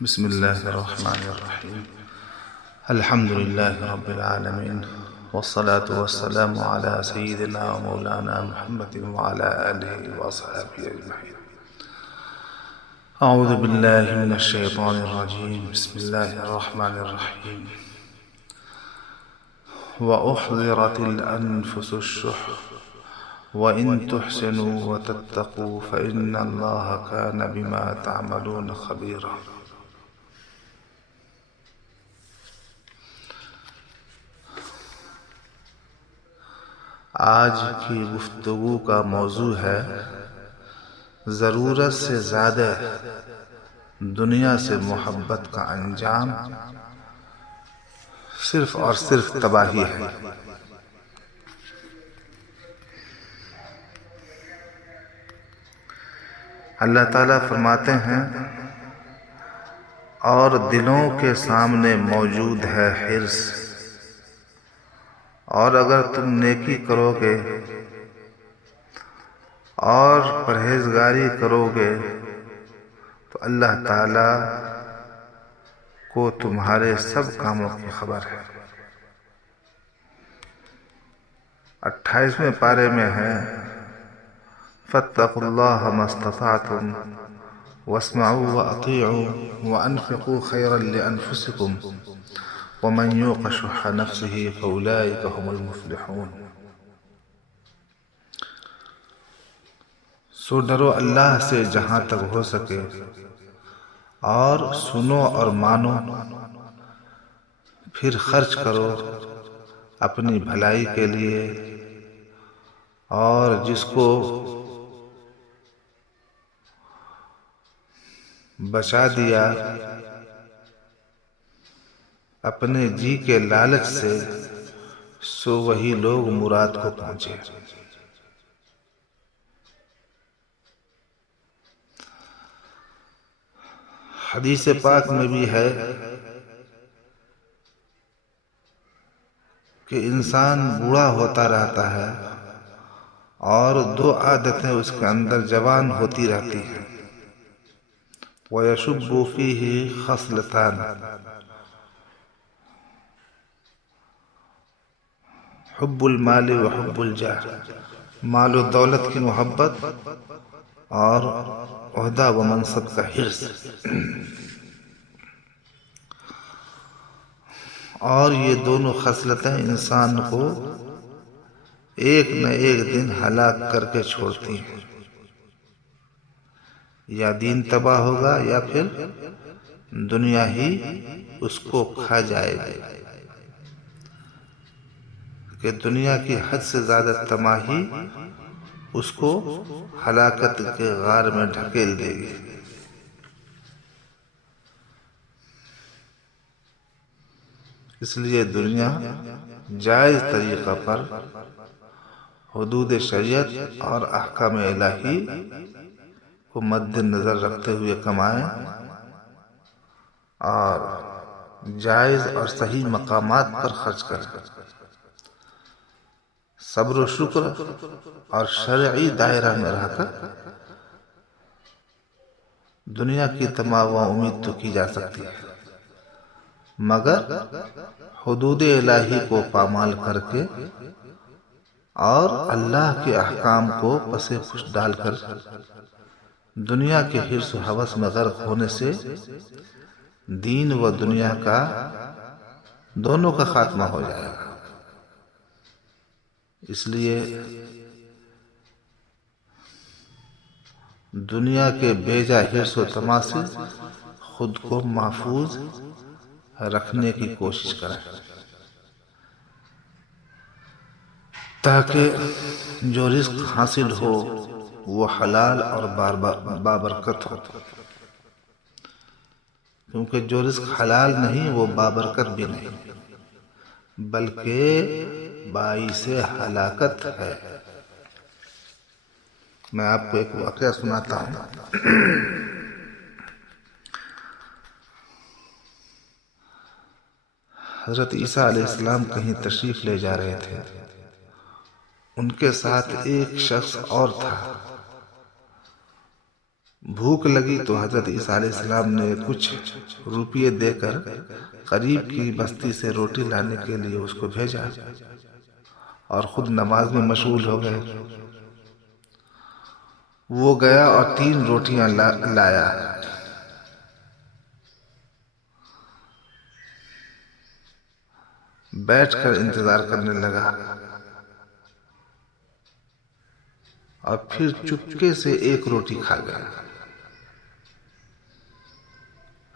بسم الله الرحمن الرحيم. الحمد لله رب العالمين، والصلاة والسلام على سيدنا ومولانا محمد وعلى آله وأصحابه أجمعين. أعوذ بالله من الشيطان الرجيم. بسم الله الرحمن الرحيم. وأحضرت الأنفس الشح وإن تحسنوا وتتقوا فإن الله كان بما تعملون خبيرا. آج کی گفتگو کا موضوع ہے ضرورت سے زیادہ دنیا سے محبت کا انجام صرف اور صرف تباہی ہے۔ اللہ تعالیٰ فرماتے ہیں اور دلوں کے سامنے موجود ہے حرص، اور اگر تم نیکی کرو گے اور پرہیزگاری کرو گے تو اللہ تعالیٰ کو تمہارے سب کاموں کی خبر ہے۔ 28ویں پارے میں ہے فَاتَّقُوا اللَّهَ مَا اسْتَطَعْتُمْ وَاسْمَعُوا وَأَطِيعُوا وَأَنْفِقُوا خَيْرًا لِأَنفُسِكُمْ وَمَنْ يُوقَ شُحَّ نَفْسِهِ فَأُولَئِكَ هُمُ الْمُفْلِحُونَ۔ سو ڈرو اللہ سے جہاں تک ہو سکے، اور سنو اور مانو، پھر خرچ کرو اپنی بھلائی کے لیے، اور جس کو بچا دیا اپنے جی کے لالچ سے، سو وہی لوگ مراد کو پہنچے۔ حدیث پاک میں بھی ہے کہ انسان بوڑھا ہوتا رہتا ہے اور دو عادتیں اس کے اندر جوان ہوتی رہتی ہیں۔ وَيَشُبُّ فِيهِ خَصْلَتَانِ حب المال و حب الجاہ، مال و دولت کی محبت اور عہدہ و منصب کا حرص، اور یہ دونوں خصلتیں انسان کو ایک نہ ایک دن ہلاک کر کے چھوڑتی ہیں۔ یا دین تباہ ہوگا یا پھر دنیا ہی اس کو کھا جائے گی، کہ دنیا کی حد سے زیادہ تماہی اس کو ہلاکت کے غار میں ڈھکیل دے گی۔ اس لیے دنیا جائز طریقہ پر حدود شریعت اور احکام الہی کو مد نظر رکھتے ہوئے کمائیں، اور جائز اور صحیح مقامات پر خرچ کریں۔ صبر و شکر اور شرعی دائرہ میں رہ کر دنیا کی تمام امید تو کی جا سکتی ہے، مگر حدود الہی کو پامال کر کے اور اللہ کے احکام کو پس پش ڈال کر دنیا کے حرص و ہوس میں غرق ہونے سے دین و دنیا کا دونوں کا خاتمہ ہو جائے گا۔ اس لیے دنیا کے بیجا حرص و طمع سے خود کو محفوظ رکھنے کی کوشش کریں، تاکہ جو رزق حاصل ہو وہ حلال اور بابرکت ہو، کیونکہ جو رزق حلال نہیں وہ بابرکت بھی نہیں بلکہ باعث ہلاکت ہے۔ میں آپ کو ایک واقعہ سناتا ہوں۔ حضرت عیسیٰ علیہ السلام کہیں تشریف لے جا رہے تھے، ان کے ساتھ ایک شخص اور تھا۔ بھوک لگی تو حضرت عیسیٰ علیہ السلام نے کچھ روپیے دے کر قریب کی بستی سے روٹی لانے کے لیے اس کو بھیجا اور خود نماز میں مشغول ہو گئے۔ وہ گیا اور 3 روٹیاں لایا۔ بیٹھ کر انتظار کرنے لگا اور پھر چپکے سے 1 روٹی کھا گیا۔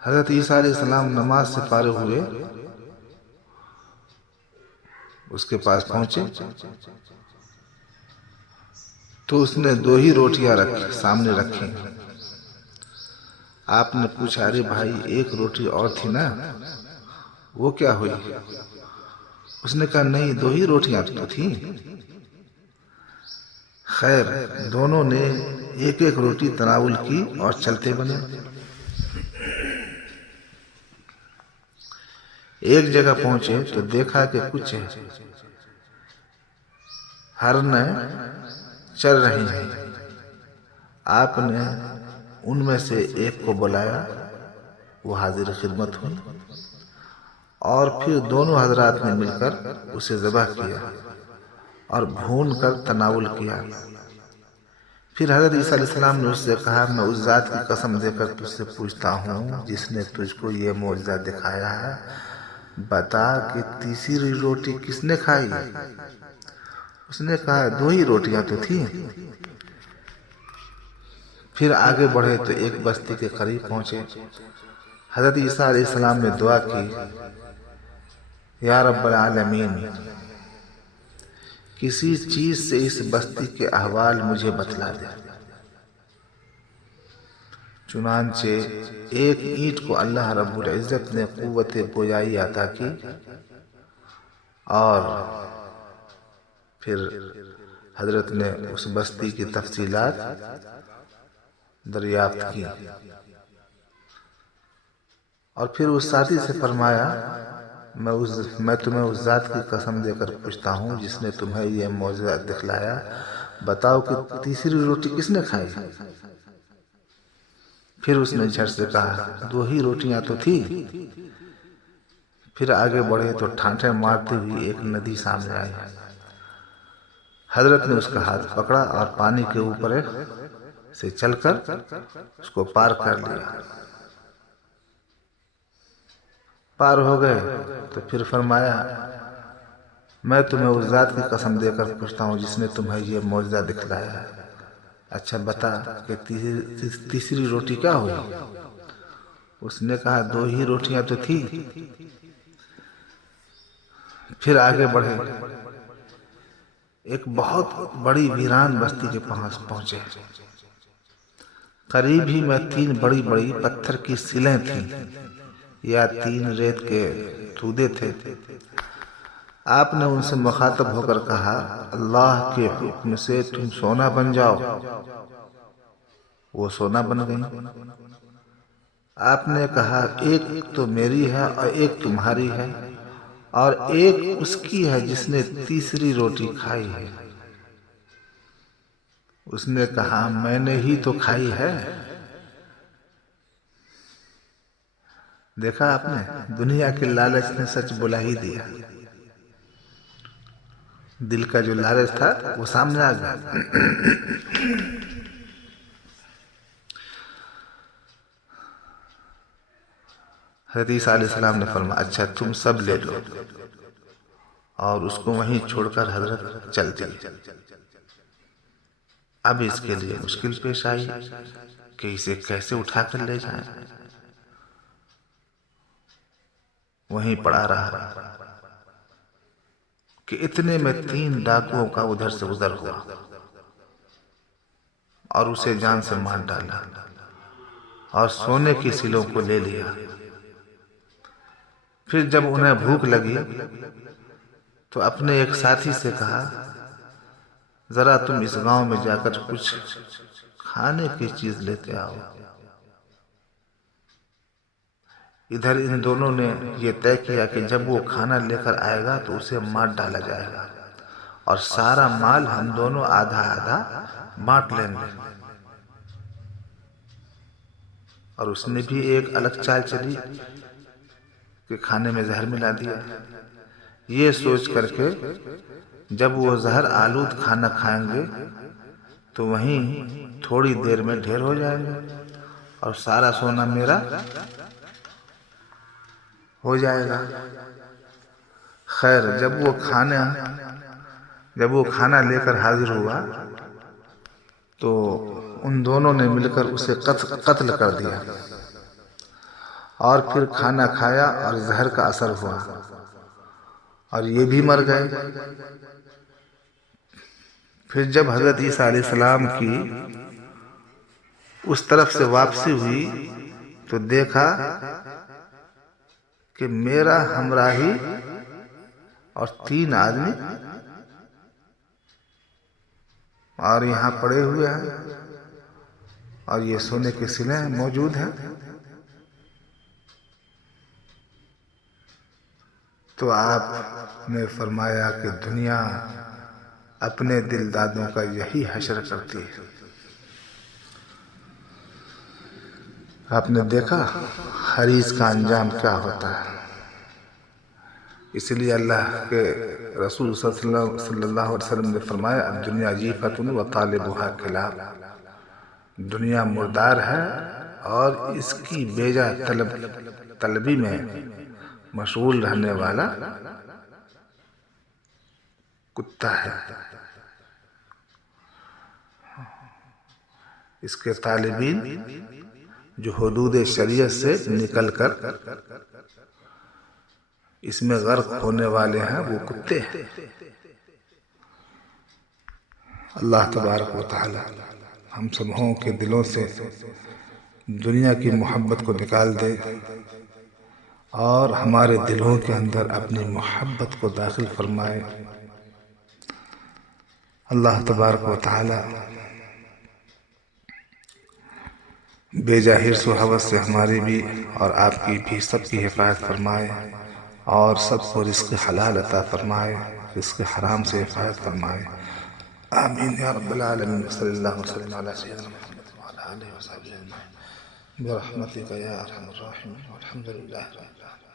حضرت عیسیٰ علیہ السلام نماز سے فارغ ہوئے، اس کے پاس پہنچے تو اس نے 2 ہی روٹیاں سامنے رکھی۔ آپ نے پوچھا، ارے بھائی 1 روٹی اور تھی نا، وہ کیا ہوئی؟ اس نے کہا نہیں، 2 ہی روٹیاں تو تھیں۔ خیر، دونوں نے 1 روٹی تناول کی اور چلتے بنے۔ ایک جگہ پہنچے تو دیکھا کہ کچھ ہرنیں چر رہی ہیں۔ آپ نے ان میں سے ایک کو بلایا، وہ حاضر خدمت ہوئی اور پھر دونوں حضرات نے مل کر اسے ذبح کیا اور بھون کر تناول کیا۔ پھر حضرت عیسیٰ علیہ السلام نے اس سے کہا، میں اس ذات کی قسم دے کر تجھ سے پوچھتا ہوں جس نے تجھ کو یہ معجزہ دکھایا ہے، بتا کہ تیسری روٹی کس نے کھائی؟ اس نے کہا 2 ہی روٹیاں تو تھیں۔ پھر آگے بڑھے تو ایک بستی کے قریب پہنچے۔ حضرت عیسیٰ علیہ السلام نے دعا کی، یا رب العالمین، کسی چیز سے اس بستی کے احوال مجھے بتلا دے۔ چنانچہ ایک اینٹ کو اللہ رب العزت نے قوت گویائی عطا کی اور پھر حضرت نے اس بستی کی تفصیلات دریافت کی اور پھر اس ساتھی سے فرمایا، میں تمہیں اس ذات کی قسم دے کر پوچھتا ہوں جس نے تمہیں یہ معجزہ دکھلایا، بتاؤ کہ تیسری روٹی کس نے کھائی؟ پھر اس نے جھٹ سے کہا 2 ہی روٹیاں تو تھی۔ پھر آگے بڑھے تو ٹھانٹے مارتی ہوئی ایک ندی سامنے آئی۔ حضرت نے اس کا ہاتھ پکڑا اور پانی کے اوپر سے چل کر اس کو پار کر لیا۔ پار ہو گئے تو پھر فرمایا، میں تمہیں اس ذات کی قسم دے کر پوچھتا ہوں جس نے تمہیں یہ معجزہ دکھلایا ہے، اچھا بتا کہ تیسری روٹی کیا ہوئی؟ اس نے کہا 2 ہی روٹیاں تو تھی۔ پھر آگے بڑھے، ایک بہت بڑی ویران بستی کے پاس پہنچے۔ قریب ہی میں 3 بڑی بڑی پتھر کی سلیں تھیں یا 3 ریت کے تودے تھے۔ آپ نے ان سے مخاطب ہو کر کہا، اللہ کے حکم سے تم سونا بن جاؤ۔ وہ سونا بن گئی۔ آپ نے کہا، ایک تو میری ہے اور ایک تمہاری ہے اور ایک اس کی ہے جس نے تیسری روٹی کھائی ہے۔ اس نے کہا، میں نے ہی تو کھائی ہے۔ دیکھا آپ نے، دنیا کے لالچ نے سچ بلا ہی دیا۔ دل کا جو لالچ تھا وہ سامنے آ گیا۔ حضرت عیسیٰ علیہ السلام نے فرمایا، اچھا تم سب لے لو، اور اس کو وہیں چھوڑ کر حضرت چل دی۔ اب اس کے لیے مشکل پیش آئی کہ اسے کیسے اٹھا کر لے جائیں۔ وہیں پڑا رہا کہ اتنے میں 3 ڈاکوؤں کا ادھر سے ادھر ہوا اور اسے جان سے مار ڈالا اور سونے کی سلوں کو لے لیا۔ پھر جب انہیں بھوک لگی تو اپنے ایک ساتھی سے کہا، ذرا تم اس گاؤں میں جا کر کچھ کھانے کی چیز لیتے آؤ۔ ادھر ان دونوں نے یہ طے کیا کہ جب وہ کھانا لے کر آئے گا تو اسے مار ڈالا جائے گا اور سارا مال ہم دونوں آدھا آدھا بانٹ لیں گے۔ اور اس نے بھی ایک الگ چال چلی کہ کھانے میں زہر ملا دیا، یہ سوچ کر کے جب وہ زہر آلود کھانا کھائیں گے تو وہیں تھوڑی دیر میں ڈھیر ہو جائے گا اور سارا سونا میرا ہو جائے گا۔ خیر جب وہ کھانا لے کر حاضر ہوا تو ان دونوں نے مل کر اسے قتل کر دیا، اور پھر کھانا کھایا اور زہر کا اثر ہوا اور یہ بھی مر گئے۔ پھر جب حضرت عیسیٰ علیہ السلام کی اس طرف سے واپسی ہوئی تو دیکھا کہ میرا ہمراہی اور 3 آدمی اور یہاں پڑے ہوئے ہیں اور یہ سونے کے سلے موجود ہیں۔ تو آپ نے فرمایا کہ دنیا اپنے دل دادوں کا یہی حشر کرتی ہے۔ آپ نے دیکھا حریص کا انجام کیا ہوتا ہے۔ اس لیے اللہ کے رسول صلی اللہ علیہ وسلم نے فرمایا الدنیا جیفۃ وطالبها کلاب، دنیا مردار ہے اور اس کی بیجا طلبی میں مشغول رہنے والا کتا ہے۔ اس کے طالبین جو حدود شریعت سے نکل کر اس میں غرق ہونے والے ہیں وہ کتے ہیں۔ اللہ تبارک و تعالی ہم سبوں کے دلوں سے دنیا کی محبت کو نکال دے اور ہمارے دلوں کے اندر اپنی محبت کو داخل فرمائے۔ اللہ تبارک و تعالی بے جا حرص و ہوس سے ہماری بھی اور آپ کی بھی سب کی حفاظت فرمائے اور سب کو رزق حلال عطا فرمائے، رزق حرام سے حفاظت فرمائے۔ آمین یا رب العالمین۔ صلی اللہ وسلم علی سیدنا محمد وعلی آلہ وصحبہ اجمعین برحمتک یا ارحم الراحمین والحمد للہ رب العالمین۔